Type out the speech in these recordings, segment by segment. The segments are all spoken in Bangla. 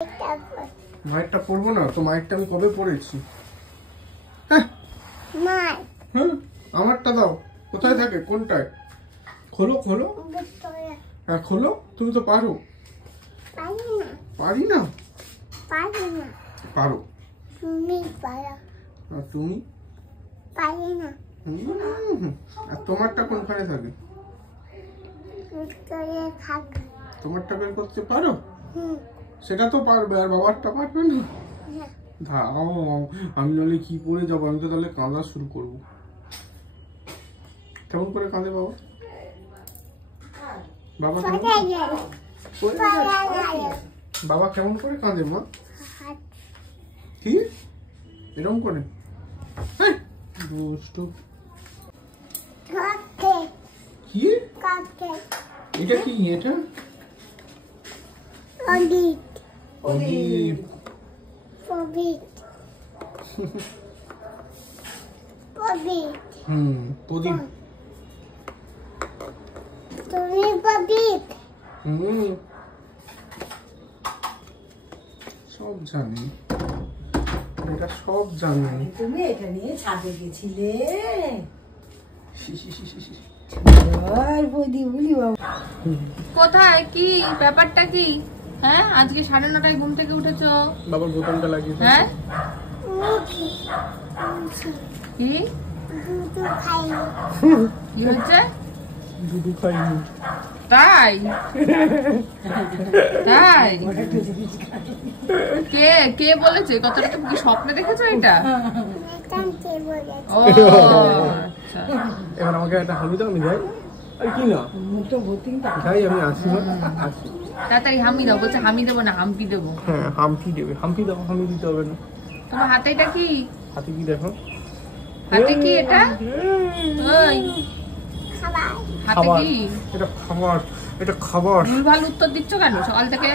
মায়েরটা পড়বো না তো? মায়েরটা আমি কবে পড়েছি? হ্যাঁ আমারটা দাও। কোথায় থাকে? কোনটায়? খোলো খোলো। হ্যাঁ খোলো। তুমি তো পারো। পারি না? পারো। তুমি আর তুমি পারি না। আর তোমারটা কোনখানে থাকে? তোমারটা বের করতে পারো? সেটা তো পারবে, আর বাবারটা পারবে না? দাও, আমি নাহলে কি পড়ে যাবো। আমি তো তাহলে কাঁদা শুরু করবো। কেমন করে কাঁদে বাবা? বাবা কেমন করে কাঁদে মা? কি এরকম করে? দুষ্টু। কি এটা? কি এটা? প্রদীপ। প্রদীপ। প্রদীপ। তুমি প্রদীপ। সব জানি, এটা সব জানি। তুমি এটা নিয়ে ছাদে গেছিলে? কোথায়? কি ব্যাপারটা কি? হ্যাঁ, আজকে 9:30টায় ঘুম থেকে উঠেছো? বাবার বোতামটা লাগিয়ে দাও। হ্যাঁ কি কি হচ্ছে? দুধু খাইনি। তাই তাই কে কে বলেছে? কথাটা তুমি কি স্বপ্নে দেখেছো এটা? ও আচ্ছা। এবার আমাকে একটা হামি দাও, আমি যাই। আর কি না যাই, আমি আসি। তাড়াতাড়ি হামি দাও। বলছে হামি দেবো না, হাম্পি দেবো। হ্যাঁ হাম্পি দেবে। হাম্পি দাও, হামি দিতে হবে না। তোমার হাতে এটা কি? হাতে কি দেখো? হাতে কি এটা? ওই হাতে কি? এটা খাবার। এটা খাবার। ভুলভাল উত্তর দিচ্ছ কেন সকাল থেকে?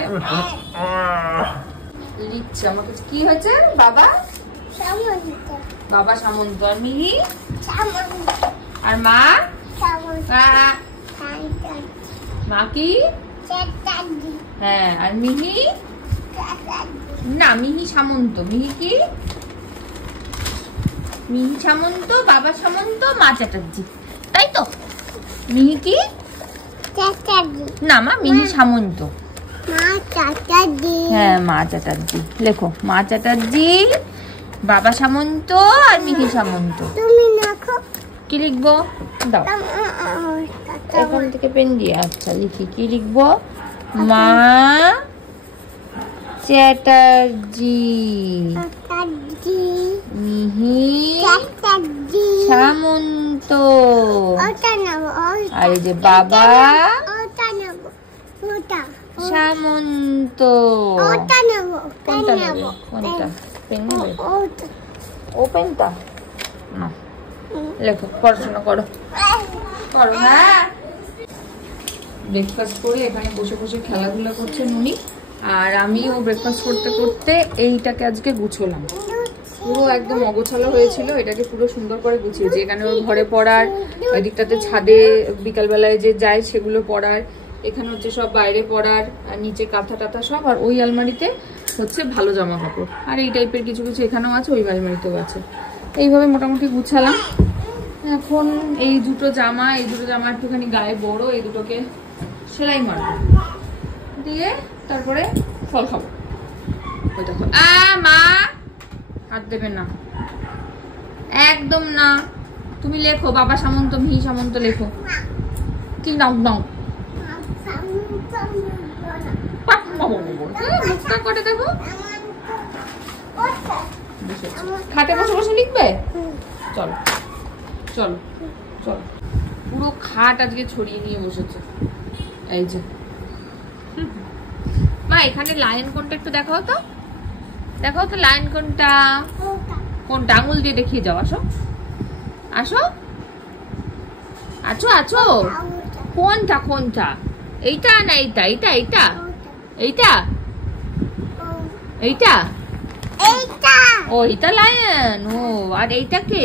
লিখছে আমাকে। কি হয়েছে? বাবা বাবা সামন্ত। আর মিহি? আর মা? মা কি? হ্যাঁ। আর মিহি? না, মিহি সামন্ত। মিহি কি? মিহি সামন্ত, বাবা সামন্ত, মা চ্যাটার্জি, তাই তো? মিহি কি? না মা, মিহি সামন্ত। হ্যাঁ মা চ্যাটার্জি। লেখো মা চ্যাটার্জি, বাবা সামন্ত আর মিহি সামন্ত। কি লিখবো? দাও এখান থেকে পেন দিয়ে। আচ্ছা লিখি। কি লিখবো? মা চ্যাটার্জি, মিহি সামন্ত। আর এই যে বাবা সামন্ত। কোনটা নেবে? কোনটা পেন নেবে? ও পেনটা না। লেখো, পড়াশোনা করো করো। হ্যাঁ, ব্রেকফাস্ট করে এখানে বসে বসে খেলাধুলা করছে নুনি, আর আমিও ব্রেকফাস্ট করতে করতে এইটাকে আজকে গুছোলাম। পুরো একদম অগোছালো হয়েছিল, এটাকে পুরো সুন্দর করে গুছিয়েছি। এখানে ওর ঘরে পড়ার, এদিকটাতে ছাদে বিকালবেলায় যে যায় সেগুলো পড়ার, এখানে হচ্ছে সব বাইরে পড়ার, আর নিচে কাঁথা টাথা সব, আর ওই আলমারিতে হচ্ছে ভালো জামা কাপড়, আর এই টাইপের কিছু কিছু এখানেও আছে, ওই আলমারিতেও আছে। এইভাবে মোটামুটি গুছালাম। এখন এই দুটো জামা একটুখানি গায়ে বড়, এই দুটোকে সেলাই মারবো, দিয়ে তারপরে ফল খাবো। ওই দেখো মা হাত দেবে না, একদম না। তুমি লেখো বাবা সামন্ত, মিহি সামন্ত লেখো। কি নাও নাও মুখটা করে দেবো। খাটে বসে বসে লিখবে? চলো চলো চলো। পুরো খাট আজকে ছড়িয়ে নিয়ে বসেছে। এই যে মা, এখানে লায়ন কোনটা একটু দেখাও তো, দেখাও তো লায়ন কোনটা। কোনটা? আঙুল দিয়ে দেখিয়ে যাও। আসো আসো আছো আছো। কোনটা কোনটা? এইটা না এইটা? এইটা এইটা এইটা এইটা? ও এটা লায়ন। ও আর এইটা কে?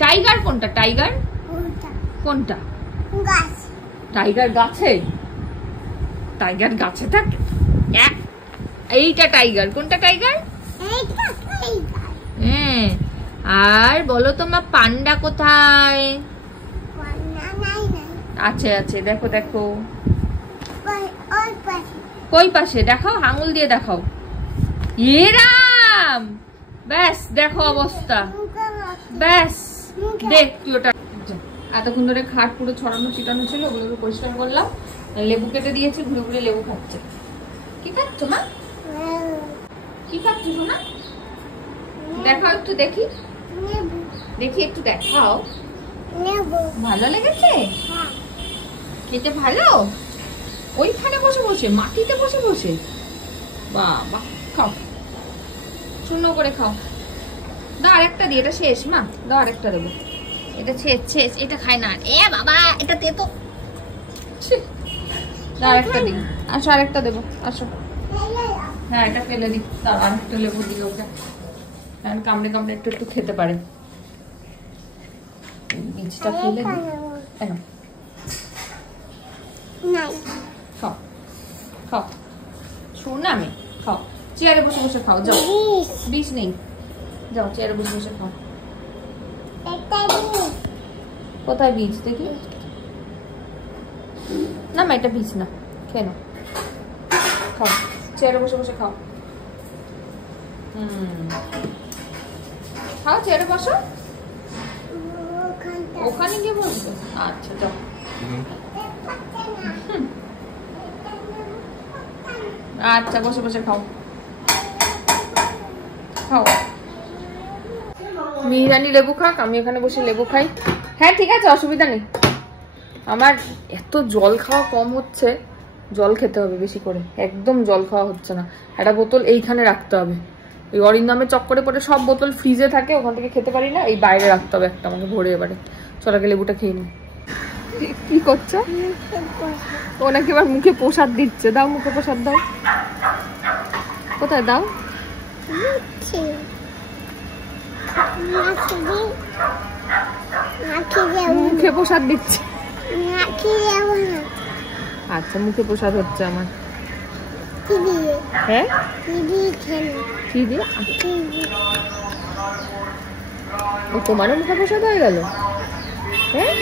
টাইগার কোনটা? টাইগার কোনটা? টাইগার গাছে? টাইগার গাছে থাকে? এইটা টাইগার, কোনটা টাইগার? হ্যাঁ, আর বলো তোমার পান্ডা কোথায়? আছে আছে, দেখো দেখো কই পাশে, দেখাও আঙুল দিয়ে দেখাও। এরাম ব্যাস, দেখো অবস্থা, ব্যাস দেখ তুই ওটা। এতক্ষণ ধরে খাট পুরো ছড়ানো ছিটানো ছিল, ওগুলোকে পরিষ্কার করলাম, লেবু কেটে দিয়েছি, ঘুরে ঘুরে লেবু খাচ্ছে। কি খাচ্ছ মা? কি খাচ্ছ সোনা? দেখাও একটু দেখি, দেখি একটু দেখাও। ভালো লেগেছে খেতে? ভালো, ওইখানে বসে বসে, মাটিতে বসে বসে, বাবা। খাও, শূন্য করে খাও। দাও আরেকটা দিই, এটা শেষ মা, দাও আরেকটা দেবো। এটা শেষ শেষ, এটা খায় না। এ বাবা, এটা তেতো। দাও আরেকটা দিই, আসো আরেকটা দেবো, আসো। হ্যাঁ, এটা ফেলে দিই, দাও আরেকটা লেবু দিই ওকে, কারণ কামড়ে কামড়ে একটু একটু খেতে পারে। বীজটা ফেলে দিই, কেন? খাও খাও, শোন না আমি, খাও চেয়ারে বসে বসে খাও, যাও। বিষ নেই, যাও চেয়ারে বসে বসে খাও। কোথায় বীজ দেখি? না মা, এটা বীজ না, খেয়ে নাও, খাও চেয়ারে বসে বসে খাও। খাও, চেয়ারে বসো। ওখানে গিয়ে বসবে? আচ্ছা যাও। আচ্ছা বসে বসে খাও, খাও। মিহিরানি লেবু খাক, আমি এখানে বসে লেবু খাই। হ্যাঁ ঠিক আছে, অসুবিধা নেই। আমার এত জল খাওয়া কম হচ্ছে, জল খেতে হবে বেশি করে, একদম জল খাওয়া হচ্ছে না। একটা বোতল এইখানে রাখতে হবে, ওই অরিন্দমের চক্করে পরে সব বোতল ফ্রিজে থাকে, ওখান থেকে খেতে পারি না, এই বাইরে রাখতে হবে একটা আমাকে ভরে। এবারে চল আগে লেবুটা খেয়ে নি। কি করছো? ও নাকি এবার মুখে প্রসাদ দিচ্ছে, দাও মুখে প্রসাদ দাও। কোথায় দাও? মুখে প্রসাদ দিচ্ছে। আচ্ছা মুখে প্রসাদ হচ্ছে আমার। হ্যাঁ কি দিয়ে? ও তোমারও মুখে প্রসাদ হয়ে গেল? হ্যাঁ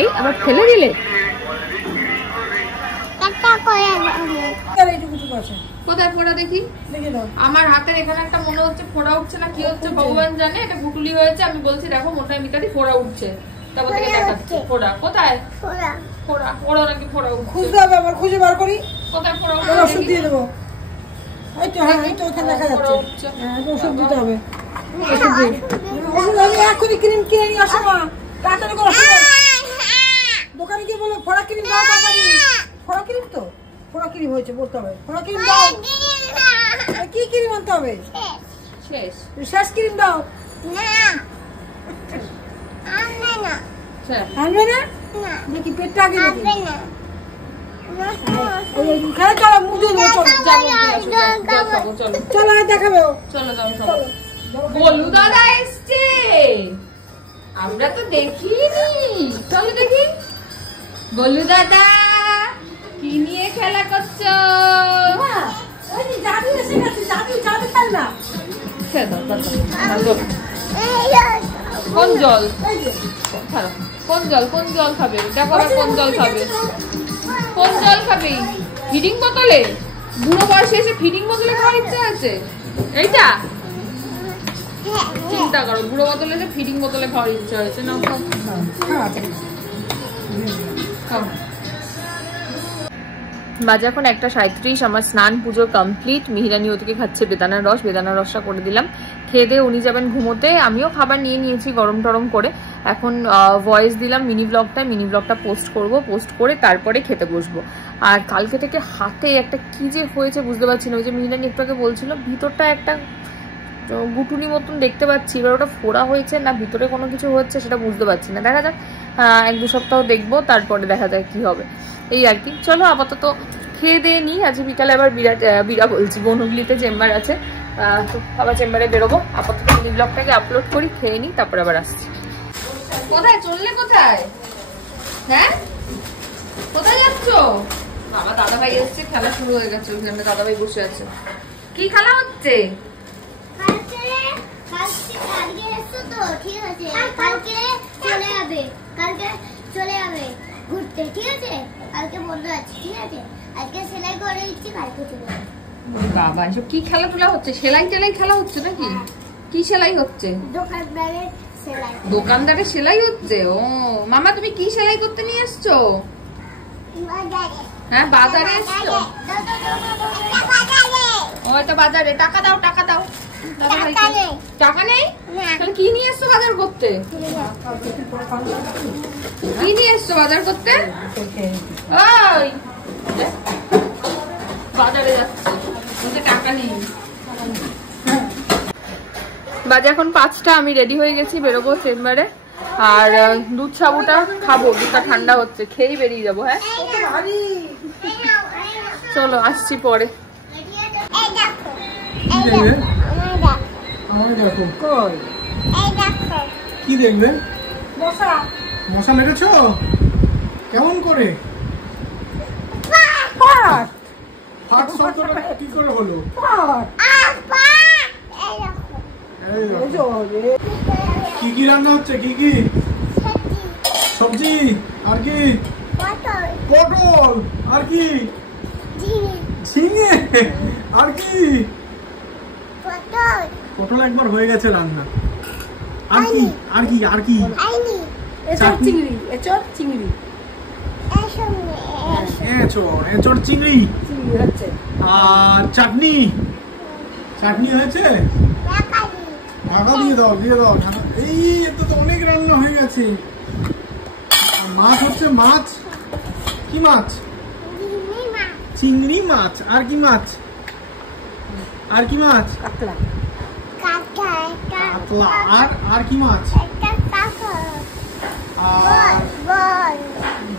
এই আবার ফেলে দিলে? কোথায় ফোড়া দেখি? আমার হাতের এখানে একটা মনে হচ্ছে ফোড়া উঠছে না, কি হচ্ছে ভগবান জানে। এটা গুটুলি হয়েছে, আমি বলছি দেখো মোটাই মিটারি ফোড়া উঠছে, তারপর থেকে দেখাচ্ছে ফোড়া। কোথায় ফোড়া? ফোড়া নাকি ফোড়া উঠছে? খুঁজতে হবে, আবার খুঁজে বার করি। কোথায় ফোড়া উঠছে? ওষুধ দিয়ে দেবো। এই তো, হ্যাঁ এই তো ওখানে দেখা যাচ্ছে। হ্যাঁ ওষুধ দিতে হবে। ওষুধ দিই, ওষুধ আমি এখনই ক্রিম কিনে নিয়ে আসো মা, তাড়াতাড়ি করে। দোকানে গিয়ে বলো ফোড়া ক্রিম দাও তাড়াতাড়ি। ফোড়া ক্রিম তো, ফোড়া ক্রিম হয়েছে বলতে হবে। ফোড়া ক্রিম দাও। কি ক্রিম আনতে হবে? শেষ শেষ ক্রিম দাও। আনবে না? দেখি পেটটা আগে দেখি। চলো দেখাবে। চলো চলো, বলু দাদা এসছে, আমরা তো দেখিনি। চলো দেখি বলু দাদা কি নিয়ে খেলা করছো? কোন জল? কোন জল? কোন জল খাবে? দেখো কোন জল খাবে, কোন জল খাবে? ফিডিং বোতলে? বুড়ো বয়সে এসে ফিডিং বোতলে খাওয়ার ইচ্ছা আছে? এইটা চিন্তা করো, বুড়ো বোতলে এসে ফিডিং বোতলে খাওয়ার ইচ্ছা হয়েছে না? বাজে এখন 1:37। আমার স্নান পুজো কমপ্লিট। মিহিরানি ওদিকে খাচ্ছে বেদানার রস, বেদানার রসটা করে দিলাম। খেয়ে দিয়ে উনি যাবেন ঘুমোতে, আমিও খাবার নিয়ে নিয়েছি গরম টরম করে। এখন ভয়েস দিলাম মিনি ব্লগটা পোস্ট করব, পোস্ট করে তারপরে খেতে বসবো। আর কালকে থেকে হাতে একটা কি যে হয়েছে বুঝতে পারছি না। ওই যে মিহিরানি একটু আগে বলছিল ভিতরটা একটা গুটুনি মতন দেখতে পাচ্ছি, এবার ওটা ফোড়া হয়েছে না ভিতরে কোনো কিছু হচ্ছে সেটা বুঝতে পারছি না। দেখা যাক 1-2 সপ্তাহ দেখবো, তারপরে দেখা যায় কি হবে, এই আর কি। চলো আপাতত খেয়ে দিয়ে নিই। আজ বিকালে আবার বিরা বলছি বনগুলিতে চেম্বার আছে, তো আবার চেম্বারে বেরোবো। আপাতত মিনি ব্লগটাকে আপলোড করি, খেয়ে নিই, তারপর আবার আসছি। কোথায় চললে? কোথায়? হ্যাঁ, কোথায় যাচ্ছ? বাবা, দাদাভাই এসছে, খেলা শুরু হয়ে গেছে। ওখানে দাদাভাই বসে আছে। কি খেলা হচ্ছে? ঘুরতে, ঠিক আছে? কালকে বন্ধ আছে, ঠিক আছে? আজকে সেলাই করে দিচ্ছি, কালকে চলে যাবে। বাবা, এসব কি খেলাধুলা হচ্ছে? সেলাই টেলাই খেলা হচ্ছে নাকি? কি সেলাই হচ্ছে? দোকানদারের সেলাই। দোকানদারের সেলাই হচ্ছে? ও মামা, তুমি কি সেলাই করতে নিয়ে এসছো? বাজারে। হ্যাঁ, বাজারে এসছো? ওই তো বাজারে। টাকা দাও, টাকা দাও। টাকা নেই। টাকা নেই? না। তাহলে কি নিয়ে এসছো বাজার করতে? কি নিয়ে এসছো বাজার করতে? ওই বাজারে যাচ্ছে, টাকা নেই। বাজে এখন 5টা। আমি রেডি হয়ে গেছি, বেরোবো চেম্বারে। আর দুধ সাবুটা খাবো, দুধটা ঠান্ডা হচ্ছে, খেয়েই বেরিয়ে যাবো। হ্যাঁ, চলো আসছি পরে। কি দেখবে? মশা মেরেছো? কেমন করে? হাত শব্দটা কি করে হলো? কি কি রান্না হচ্ছে? কি কি সবজি? আর কি? পটল। আর কি? ঝিঙে। আর কি? পটল একবার হয়ে গেছে রান্না। আর কি? আর কি? আর কি? চিংড়ি। এঁচড় চিংড়ি। আর চাটনি। চাটনি হয়েছে? ঢাকা দিয়ে দাও, দিয়ে দাও। এই এত তো অনেক রান্না হয়ে গেছে। মাছ হচ্ছে, মাছ। কি মাছ? চিংড়ি মাছ। আর কি মাছ? আর কি মাছ? কাতলা। আর কি মাছ?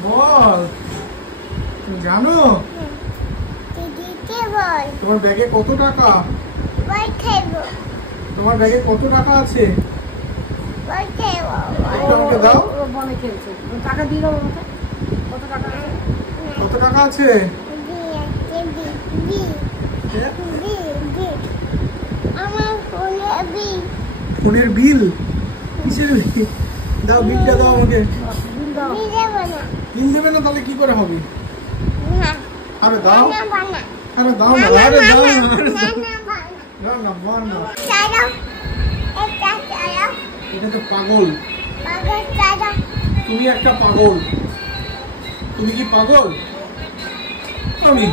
বল। জানো তোমার ব্যাগে কত টাকা? তোমার ব্যাগে কত টাকা আছে? আমাকে দাও। টাকা দিয়ে দাও। কত টাকা আছে? ফোনের বিল? কিসের বিল? দাও, বিলটা দাও আমাকে। বিল দেবে না? তাহলে কি করে হবে? আরে দাও, আরে দাও না, আরে দাও না, দাও না, বল না। এটা তো পাগল। তুমি একটা পাগল। তুমি কি পাগল? আমি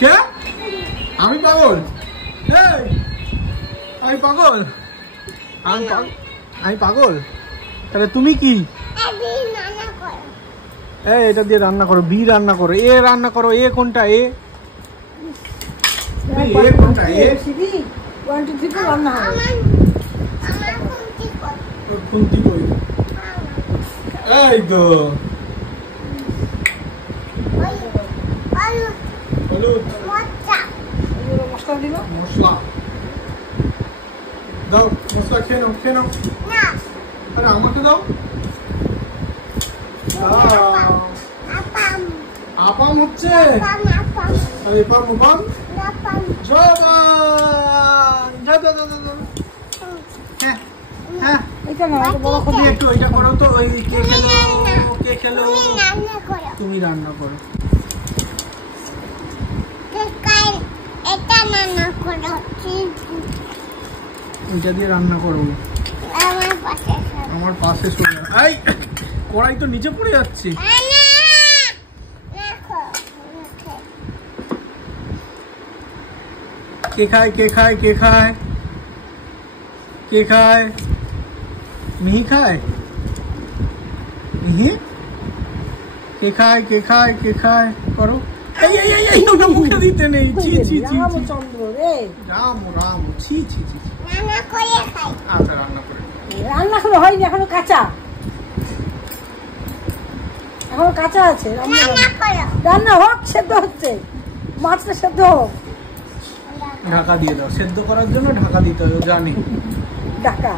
কে? আমি পাগল? আমি পাগল? আমি পাগল? তাহলে তুমি কি? এটা দিয়ে রান্না করো। বি রান্না করো। এ রান্না করো। এ কোনটা? এ কোনটা? এ 1 2 3 রান্না হয়। খুন্তি কই? এই তো হলুদ। মশলা দিল। মশলা দাও। মশলা খেয়ে নাও, খেয়ে নাও। আরে আমাকে দাও। আপাম হচ্ছে। এপাম ওপাম জবান। হ্যাঁ, একটু ওইটা করো তো। ওই কে খেলো? তুমি রান্না করো। ওইটা দিয়ে রান্না করো। আমার পাশে শোনো। এই কড়াই তো নিচে পড়ে যাচ্ছে। কে খায়? কে খায়? কে খায়? কে খায়? মিহি খায়? মিহি কে খায়? কে খায়? কে খায়? করো। এই ওটা মুখে দিতে নেই। ছি ছি ছি। রাম রাম। ছি ছি ছি। আচ্ছা, রান্না করে। রান্না এখনো হয়নি, এখনো কাঁচা। এখনো কাঁচা আছে। রান্না হোক, সেদ্ধ হচ্ছে। মাছটা সেদ্ধ হোক। ঢাকা দিয়ে দাও। সেদ্ধ করার জন্য ঢাকা দিতে হবে, জানি। ঢাকা।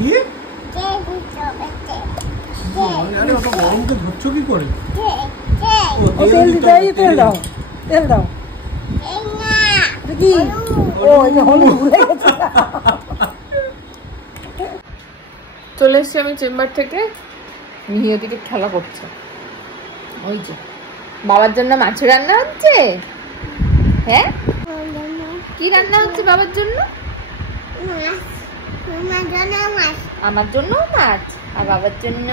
কি আরে বাবা গরমকে ধরছো কি করে? ও তেল দিতে, এই তেল দাও, তেল দাও। কি ও এই যে হলুদ ভুলে গেছে। চলে এসছি আমি চেম্বার থেকে। মিহি ওদিকে খেলা করছে। ওই যে বাবার জন্য মাছ রান্না হচ্ছে। হ্যাঁ কি রান্না হচ্ছে বাবার জন্য? আমার জন্য মাছ আর বাবার জন্য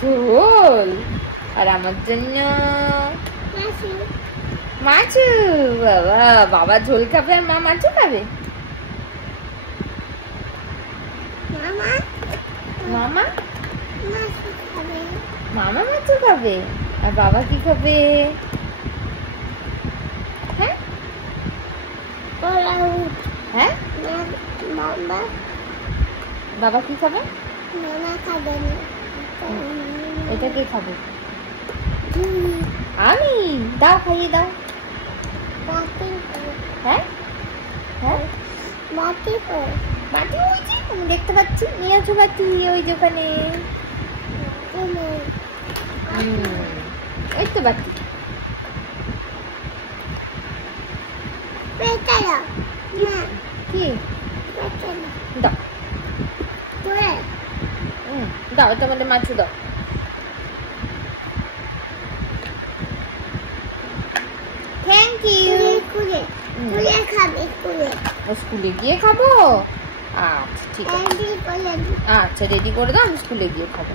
ঝোল আর আমার জন্য মাছ। বাবা বাবা ঝোল খাবে আর মা মাছও খাবে। মামা মাছও খাবে আর বাবা কি খাবে? হ্যাঁ হ্যাঁ বাবা কি খাবে? এটা কে খাবে? আমি। দাও খাইয়ে দাও। হ্যাঁ হ্যাঁ বাটি ওই যে আমি দেখতে পাচ্ছি। নিয়ে আসো বাটি ওই যে ওখানে। এই তো বাটি। কি দাও দাও তোমাদের মাছ দাও। Thank you. স্কুলে গিয়ে খাবো? আচ্ছা ঠিক আছে, আচ্ছা রেডি করে দাও, আমি স্কুলে গিয়ে খাবো।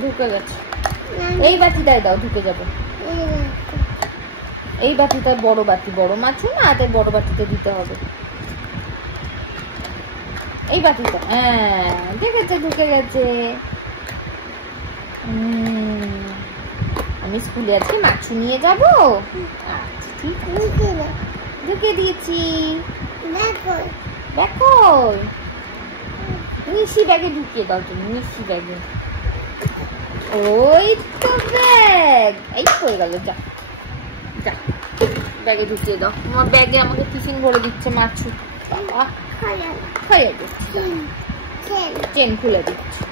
ঢুকে গেছে। এই বাটিটাই দাও, ঢুকে যাবে। এই বাটিটা বড় বাটি, বড় মাছও না, তাই বড় বাটিতে দিতে হবে। এই বাটিটা হ্যাঁ দেখেছে, ঢুকে গেছে। আমি স্কুলে আজকে মাছ নিয়ে যাবো। আচ্ছা ঠিক আছে, ঢুকে দিয়েছি। দেখো নিশি ব্যাগে ঢুকিয়ে দাও তুমি, নিশি ব্যাগে। ওই তো ব্যাগ, এই হয়ে গেল। যা যা ব্যাগে ঢুকিয়ে দাও। তোমার ব্যাগে আমাকে টিফিন ভরে দিচ্ছে মাছ। খাইয়ে দিচ্ছে, চেন খুলে দিচ্ছে।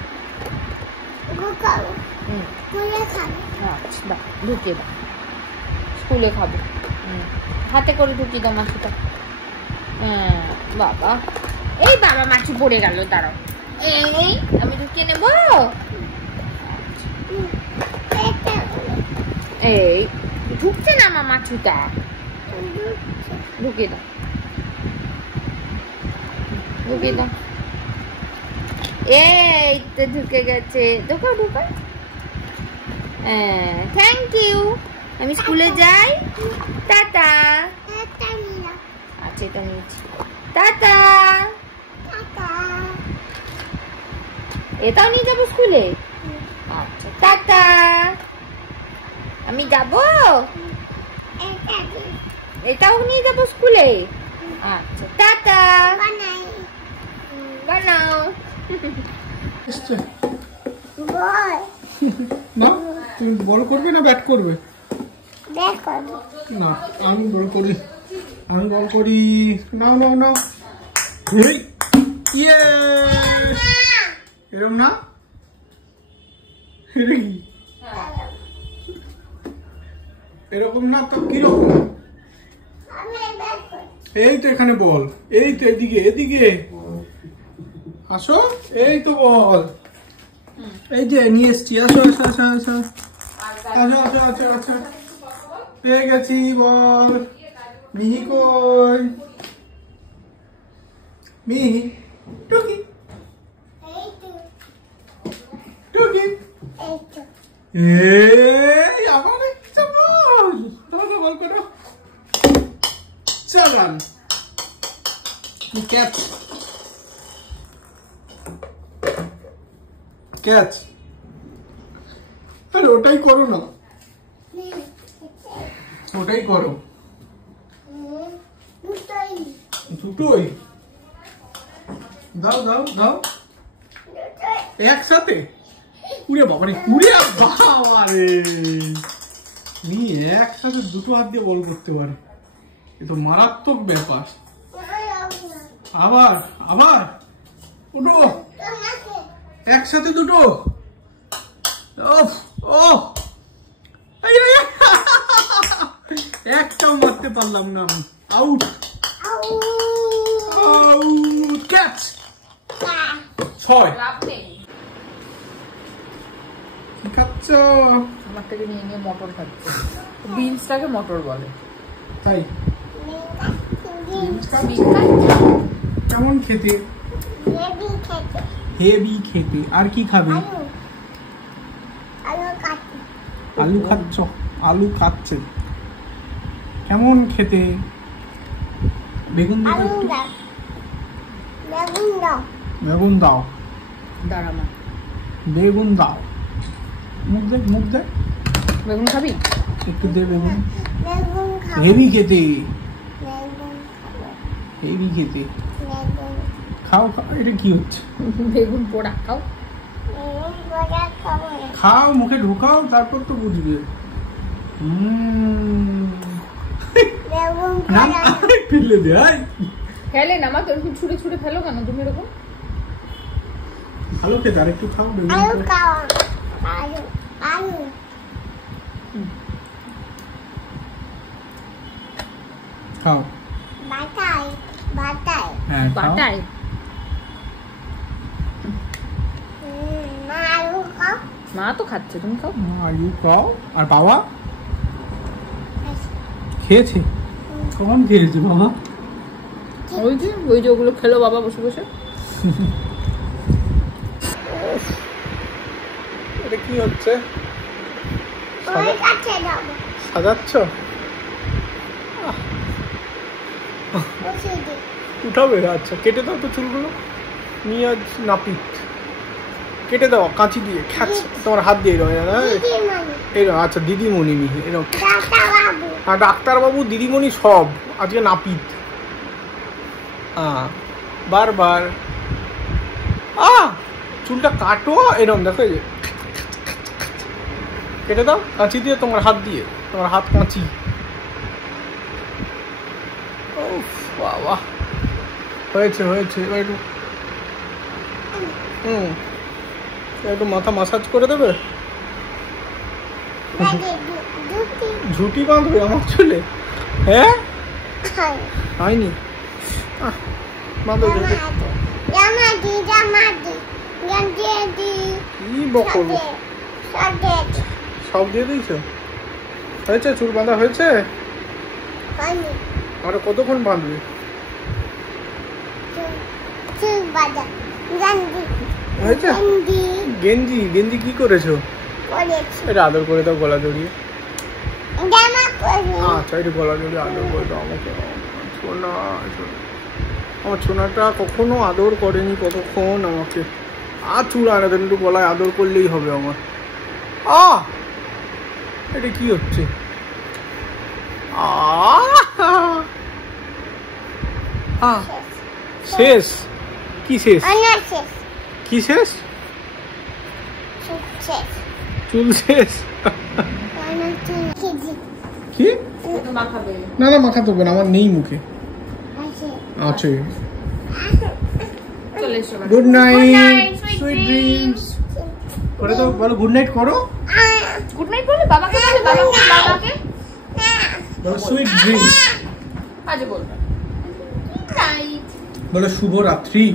আচ্ছা ঢুকিয়ে দাও, স্কুলে খাবো। হাতে করে ঢুকিয়ে দাও মাছটা। হ্যাঁ বাবা, এই বাবা মাছি পড়ে গেল, দাঁড়াও। এই আমি ঢুকিয়ে নেবো। এই ঢুকছে না আমার মাছুটা। ঢুকিয়ে দাও, ঢুকিয়ে দাও। এই তো ঢুকে গেছে। ঢুকো ঢুকো। হ্যাঁ থ্যাংক ইউ। আমি স্কুলে যাই। টাটা। আচ্ছা এটা নিয়েছি। টাটা। এটাও নিয়ে যাবো স্কুলে? আচ্ছা টাটা। আমি যাবো, এটাও নিয়ে যাবো স্কুলে? আচ্ছা টাটা। বানাও। না তুমি বল করবে না ব্যাট করবে? না আমি বল করি, আমি বল করি। নাও নাও নাও। এরম না, এরকম না তো কিরকম? এই তো এখানে বল, এই তো এদিকে, এদিকে আসো। এই তো বল, এই যে নিয়ে এসছি। আসো আসো আসো আসো আসো আসো আসো আসো। পেয়ে গেছি বল। মিহি কই? মিহি টুকি টুকি। এই আবার একটা বল। দাও বল করো। চালান ক্যাচ ক্যাচ। আরে ওটাই করো না, ওটাই করো। দুটোই দাও দাও দাও একসাথে। উড়ে বাবারে, উড়ে বাবারে, নিয়ে একসাথে দুটো হাত দিয়ে বল করতে পারে। এ তো মারাত্মক ব্যাপার। আবার আবার উঠো, একসাথে দুটো। একটাও মারতে পারলাম না আমি। আউট। ক্যাচ। 6। কি খাচ্ছ? আমার থেকে নিয়ে নিয়ে মটর খাচ্ছে। বিনসটাকে মটর বলে। তাই কেমন খেতে? হেভি খেতে। আর কি খাবে? আলু খাচ্ছ? আলু খাচ্ছে। কেমন খেতে? বেগুন বেগুন দাও। দাঁড়া মা, বেগুন দাও। মুখ দেখ, মুখ দেখ। বেগুন খাবি? একটু দে বেগুন। হেভি খেতে, হেভি খেতে। খাও খাও। এটা কি হচ্ছে? বেগুন পোড়া খাও। খাও, মুখে ঢোকাও, তারপর তো বুঝবে। ফেলে দে। ফেলে না মা, এরকম ছুঁড়ে ছুঁড়ে ফেলো কেন তুমি এরকম? ভালো খেতে। আর একটু খাও বেগুন। খাও। হ্যাঁ, বাটায়। মা তো খাচ্ছে, তুমি খাও। আলু খাও। আর বাবা খেয়েছে? কখন খেয়েছে বাবা? ওই যে ওগুলো খেলো বাবা বসে বসে। এটা কি হচ্ছে? সাজাচ্ছ? উঠাবে? আচ্ছা, কেটে দাও তো চুলগুলো নিয়ে। আজ নাপিত কেটে দাও কাঁচি দিয়ে। তোমার হাত দিয়ে এরকম। আচ্ছা, দিদিমণি নি এরকম। হ্যাঁ, ডাক্তারবাবু দিদিমণি সব। আজকে নাপিত। বারবার চুলটা কাটো এরকম। দেখো, এই যে কেটে দাও কাঁচি দিয়ে, তোমার হাত দিয়ে। তোমার হাত কাঁচি। বাবা, হয়েছে হয়েছে। একটু একটু মাথা মাসাজ করে দেবে। ঝুটি বাঁধবে আমার চুলে? হ্যাঁ, হয়নি। বাঁধো। কি বকবো? সব দিয়ে দিয়েছো? হয়েছে? চুল বাঁধা হয়েছে? আর কতক্ষণ বাঁধবে? হয়েছে? গেঞ্জি গেঞ্জি কি করেছো? এটা আদর করে দাও গলা জড়িয়ে। আচ্ছা, এটা গলা জড়িয়ে আদর করে দাও আমাকে। আমার সোনাটা কখনো আদর করেনি কতক্ষণ আমাকে। আর চুল আনে দেন, একটু গলায় আদর করলেই হবে আমার। এটা কি হচ্ছে? শেষ? কি শেষ? কি শেষ? চুল শেষ? কি? না না, মাখাতে হবে না, আমার নেই মুখে। আছে। Good night, sweet dreams. করে তো বলো গুড নাইট করো। গুড নাইট বলে বাবাকে বলে, বাবাকে বলো সুইট ড্রিমস। আজ বলবে নাইট। বলো শুভ রাত্রি।